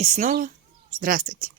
И снова здравствуйте.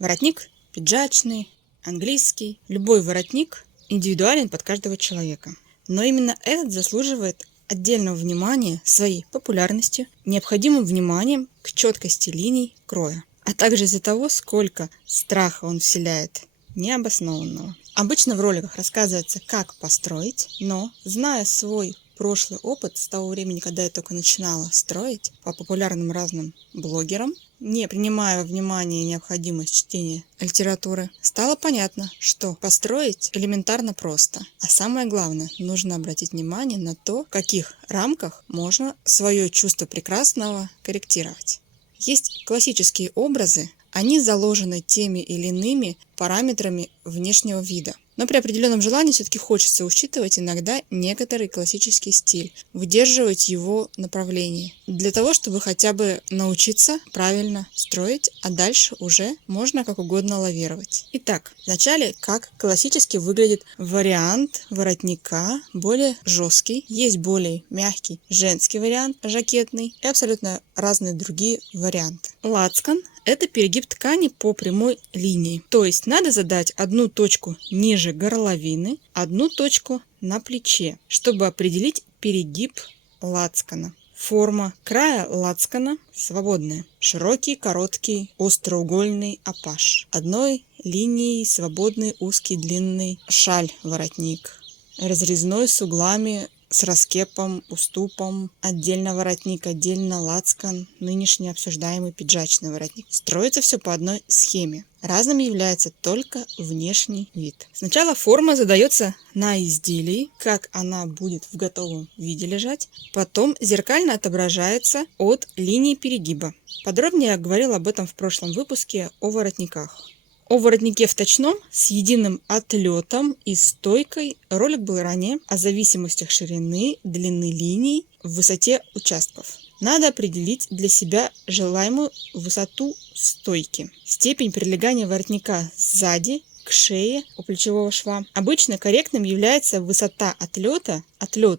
Воротник пиджачный, английский, любой воротник индивидуален под каждого человека. Но именно этот заслуживает отдельного внимания своей популярностью, необходимым вниманием к четкости линий кроя, а также из-за того, сколько страха он вселяет необоснованного. Обычно в роликах рассказывается, как построить, но, зная свой прошлый опыт с того времени, когда я только начинала строить по популярным разным блогерам, не принимая во внимание необходимость чтения литературы, стало понятно, что построить элементарно просто. А самое главное, нужно обратить внимание на то, в каких рамках можно свое чувство прекрасного корректировать. Есть классические образы, они заложены теми или иными параметрами внешнего вида. Но при определенном желании все-таки хочется учитывать иногда некоторый классический стиль, выдерживать его направление, для того, чтобы хотя бы научиться правильно строить, а дальше уже можно как угодно лавировать. Итак, вначале как классически выглядит вариант воротника, более жесткий, есть более мягкий женский вариант, жакетный и абсолютно разные другие варианты. Лацкан – это перегиб ткани по прямой линии, то есть надо задать одну точку ниже горловины, одну точку на плече, чтобы определить перегиб лацкана. Форма края лацкана свободная. Широкий, короткий, остроугольный апаш. Одной линией свободный, узкий, длинный шаль-воротник. Разрезной с углами, с раскепом, уступом, отдельно воротник, отдельно лацкан, нынешний обсуждаемый пиджачный воротник. Строится все по одной схеме. Разным является только внешний вид. Сначала форма задается на изделии, как она будет в готовом виде лежать, потом зеркально отображается от линии перегиба. Подробнее я говорила об этом в прошлом выпуске о воротниках. О воротнике в точном с единым отлетом и стойкой ролик был ранее о зависимостях ширины, длины линий, в высоте участков. Надо определить для себя желаемую высоту стойки. Степень прилегания воротника сзади к шее у плечевого шва. Обычно корректным является высота отлета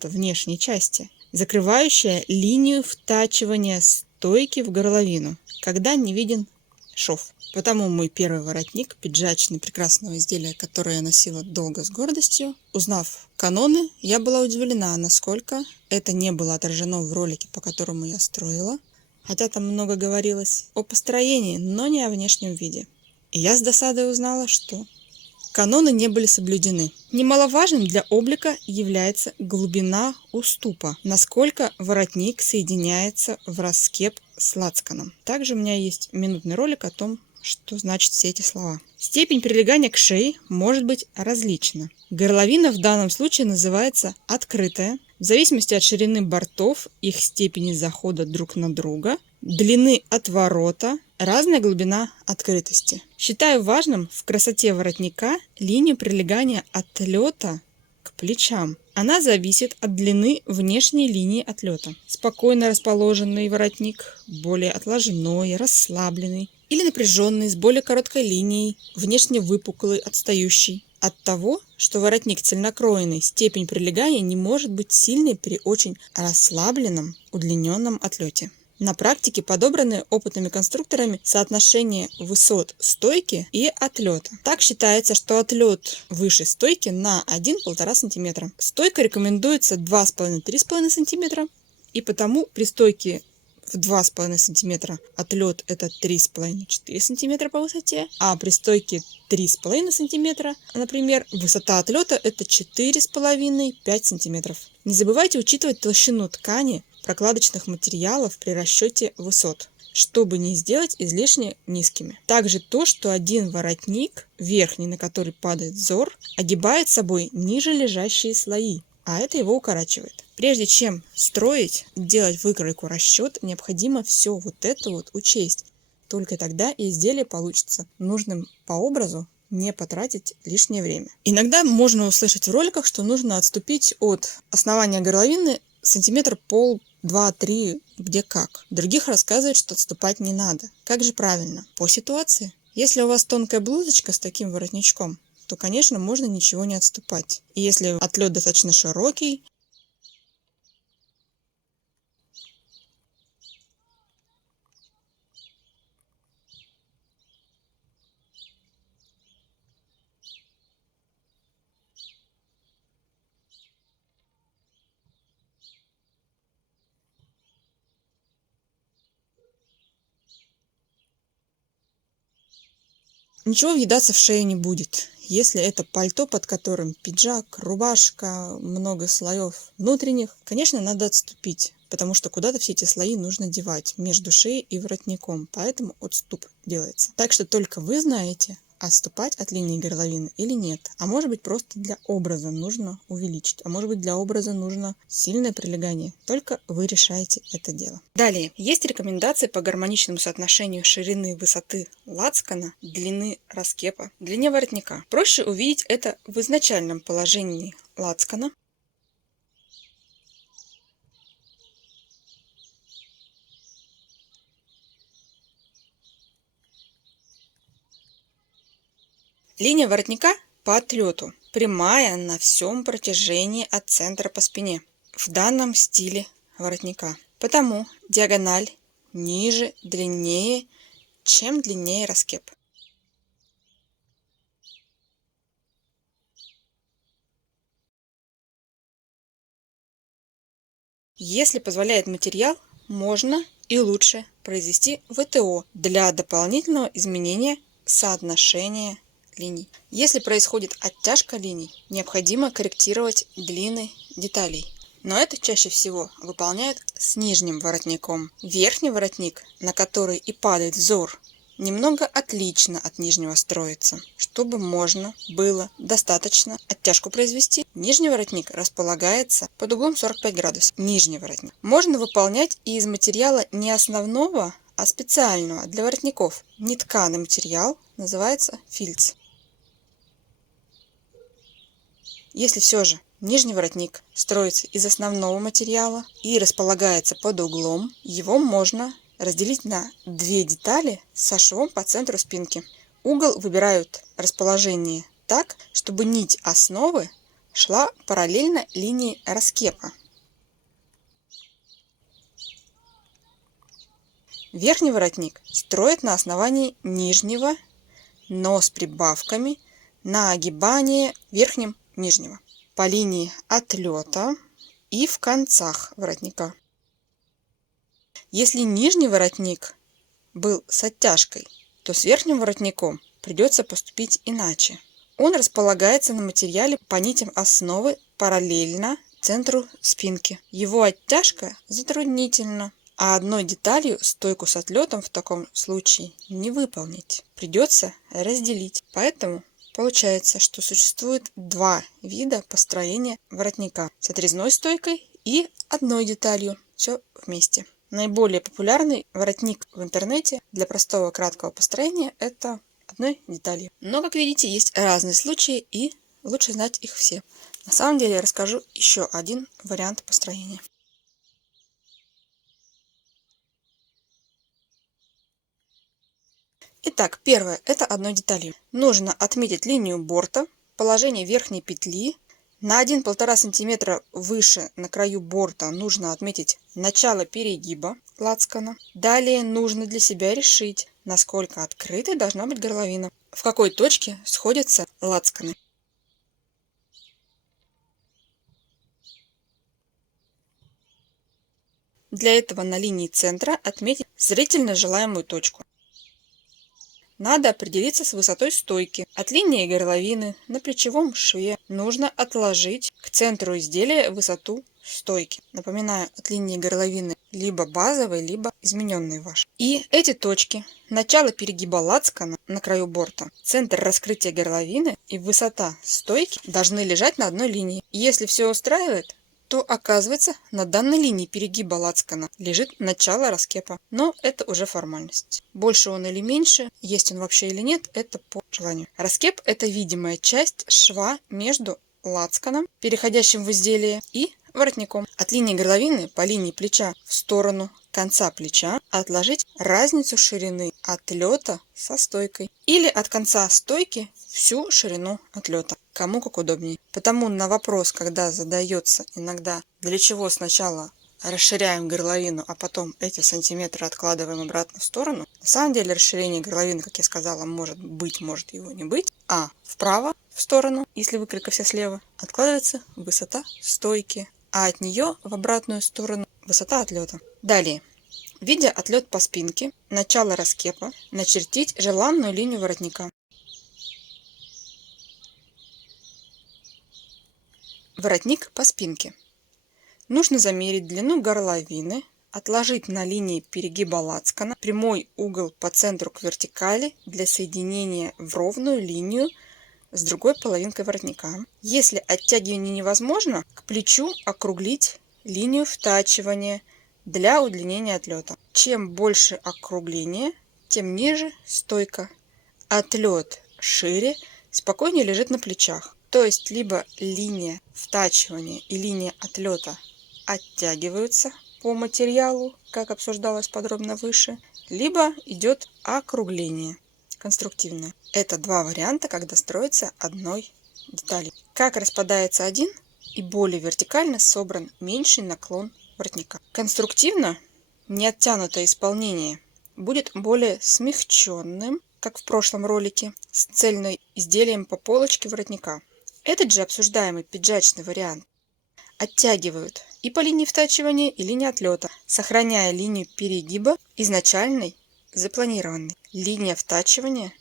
внешней части, закрывающая линию втачивания стойки в горловину, когда не виден шов. Потому мой первый воротник пиджачный прекрасного изделия, которое я носила долго с гордостью, узнав каноны, я была удивлена, насколько это не было отражено в ролике, по которому я строила, хотя там много говорилось о построении, но не о внешнем виде. И я с досадой узнала, что каноны не были соблюдены. Немаловажным для облика является глубина уступа, насколько воротник соединяется в раскеп с лацканом. Также у меня есть минутный ролик о том, что значат все эти слова. Степень прилегания к шее может быть различна. Горловина в данном случае называется открытая, в зависимости от ширины бортов, их степени захода друг на друга, длины отворота, разная глубина открытости. Считаю важным в красоте воротника линию прилегания отлета к плечам. Она зависит от длины внешней линии отлета. Спокойно расположенный воротник, более отложной, расслабленный или напряженный, с более короткой линией, внешне выпуклый, отстающий. От того, что воротник цельнокроенный, степень прилегания не может быть сильной при очень расслабленном, удлиненном отлете. На практике подобраны опытными конструкторами соотношение высот стойки и отлета. Так считается, что отлет выше стойки на 1–1,5 см. Стойка рекомендуется 2,5–3,5 см, и потому при стойке в 2,5 см отлет это 3,5–4 см по высоте, а при стойке 3,5 см, например, высота отлета это 4,5–5 см. Не забывайте учитывать толщину ткани прокладочных материалов при расчете высот, чтобы не сделать излишне низкими. Также то, что один воротник, верхний, на который падает взор, огибает собой ниже лежащие слои, а это его укорачивает. Прежде чем строить, делать выкройку, расчет, необходимо все вот это учесть. Только тогда изделие получится нужным по образу, не потратить лишнее время. Иногда можно услышать в роликах, что нужно отступить от основания горловины сантиметр пол, 2–3, где как. Других рассказывают, что отступать не надо. Как же правильно? По ситуации. Если у вас тонкая блузочка с таким воротничком, то, конечно, можно ничего не отступать. И если отлет достаточно широкий, Ничего въедаться в шею не будет. Если это пальто, под которым пиджак, рубашка, много слоев внутренних, конечно, надо отступить, потому что куда-то все эти слои нужно девать между шеей и воротником, поэтому отступ делается. Так что только вы знаете, отступать от линии горловины или нет. А может быть, просто для образа нужно увеличить, а может быть, для образа нужно сильное прилегание. Только вы решаете это дело. Далее, есть рекомендации по гармоничному соотношению ширины и высоты лацкана, длины раскепа, длине воротника. Проще увидеть это в изначальном положении лацкана. Линия воротника по отлету прямая на всем протяжении от центра по спине в данном стиле воротника. Потому диагональ ниже, длиннее, чем длиннее раскеп. Если позволяет материал, можно и лучше произвести ВТО для дополнительного изменения соотношения линий. Если происходит оттяжка линий, необходимо корректировать длины деталей. Но это чаще всего выполняют с нижним воротником. Верхний воротник, на который и падает взор, немного отлично от нижнего строится. Чтобы можно было достаточно оттяжку произвести, нижний воротник располагается под углом 45 градусов. Нижний воротник можно выполнять и из материала не основного, а специального для воротников. Нетканый материал называется фильц. Если все же нижний воротник строится из основного материала и располагается под углом, его можно разделить на две детали со швом по центру спинки. Угол выбирают расположение так, чтобы нить основы шла параллельно линии раскепа. Верхний воротник строят на основании нижнего, но с прибавками на огибание верхним нижнего по линии отлета и в концах воротника. Если нижний воротник был с оттяжкой, то с верхним воротником придется поступить иначе. Он располагается на материале по нитям основы параллельно центру спинки. Его оттяжка затруднительна, а одной деталью стойку с отлетом в таком случае не выполнить. Придется разделить. Поэтому получается, что существует два вида построения воротника с отрезной стойкой и одной деталью. Все вместе. Наиболее популярный воротник в интернете для простого краткого построения – это одной деталью. Но, как видите, есть разные случаи, и лучше знать их все. На самом деле я расскажу еще один вариант построения. Итак, первое – это одной деталью. Нужно отметить линию борта, положение верхней петли. На 1-1,5 см выше на краю борта нужно отметить начало перегиба лацкана. Далее нужно для себя решить, насколько открытой должна быть горловина, в какой точке сходятся лацканы. Для этого на линии центра отметить зрительно желаемую точку. Надо определиться с высотой стойки. От линии горловины на плечевом шве нужно отложить к центру изделия высоту стойки. Напоминаю, от линии горловины либо базовый, либо измененный ваш. И эти точки, начало перегиба лацкана на краю борта, центр раскрытия горловины и высота стойки должны лежать на одной линии. Если все устраивает, то оказывается на данной линии перегиба лацкана лежит начало раскепа. Но это уже формальность. Больше он или меньше, есть он вообще или нет, это по желанию. Раскеп – это видимая часть шва между лацканом, переходящим в изделие, и воротником. От линии горловины по линии плеча в сторону конца плеча отложить разницу ширины отлета со стойкой. Или от конца стойки всю ширину отлета. Кому как удобнее. Потому на вопрос, когда задается иногда, для чего сначала расширяем горловину, а потом эти сантиметры откладываем обратно в сторону. На самом деле расширение горловины, как я сказала, может быть, может его не быть. А вправо в сторону, если выкройка вся слева, откладывается высота стойки, а от нее в обратную сторону высота отлета. Далее. Видя отлет по спинке, начало раскепа, начертить желанную линию воротника. Воротник по спинке. Нужно замерить длину горловины, отложить на линии перегиба лацкана прямой угол по центру к вертикали для соединения в ровную линию с другой половинкой воротника. Если оттягивание невозможно, к плечу округлить линию втачивания для удлинения отлета. Чем больше округление, тем ниже стойка. Отлет шире, спокойнее лежит на плечах. То есть либо линия втачивания и линия отлета оттягиваются по материалу, как обсуждалось подробно выше, либо идет округление конструктивное. Это два варианта, когда строится одной детали. Как распадается один и более вертикально собран меньший наклон воротника. Конструктивно неоттянутое исполнение будет более смягченным, как в прошлом ролике, с цельным изделием по полочке воротника. Этот же обсуждаемый пиджачный вариант оттягивают и по линии втачивания, и линии отлета, сохраняя линию перегиба изначальной, запланированной. Линия втачивания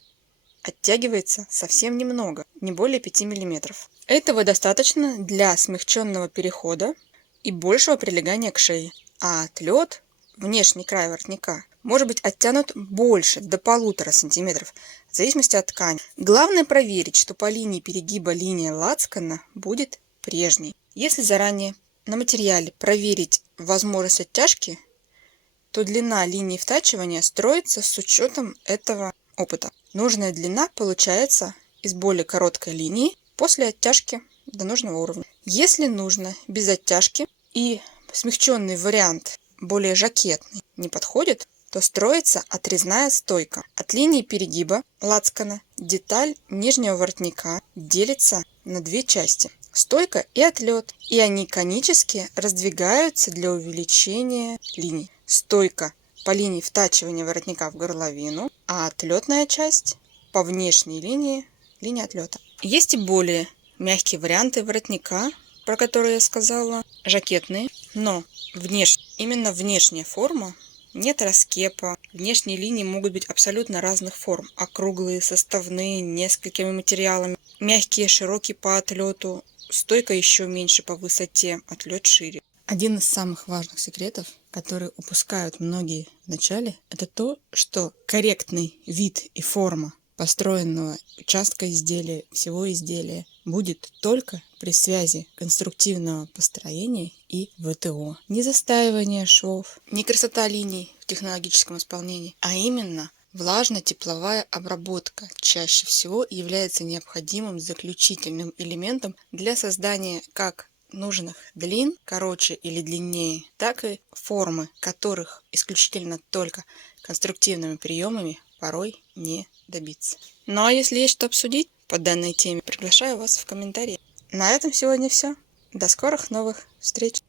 оттягивается совсем немного, не более 5 мм. Этого достаточно для смягченного перехода и большего прилегания к шее. А отлет, внешний край воротника, может быть оттянут больше, до 1,5 см, в зависимости от ткани. Главное проверить, что по линии перегиба линия лацкана будет прежней. Если заранее на материале проверить возможность оттяжки, то длина линии втачивания строится с учетом этого опыта. Нужная длина получается из более короткой линии после оттяжки до нужного уровня. Если нужно без оттяжки и смягченный вариант, более жакетный, не подходит, то строится отрезная стойка. От линии перегиба лацкана деталь нижнего воротника делится на две части. Стойка и отлет, и они конически раздвигаются для увеличения линий. Стойка по линии втачивания воротника в горловину, а отлетная часть по внешней линии отлета. Есть и более мягкие варианты воротника, про которые я сказала, жакетные, но именно внешняя форма, нет раскепа, внешние линии могут быть абсолютно разных форм, округлые, составные, несколькими материалами, мягкие, широкие по отлету, стойка еще меньше по высоте, отлет шире. Один из самых важных секретов, которые упускают многие в начале, это то, что корректный вид и форма построенного участка изделия, всего изделия, будет только при связи конструктивного построения и ВТО. Не застаивание швов, не красота линий в технологическом исполнении, а именно влажно-тепловая обработка чаще всего является необходимым заключительным элементом для создания как нужных длин, короче или длиннее, так и формы, которых исключительно только конструктивными приемами порой не добиться. Ну а если есть что обсудить по данной теме, приглашаю вас в комментарии. На этом сегодня все. До скорых новых встреч!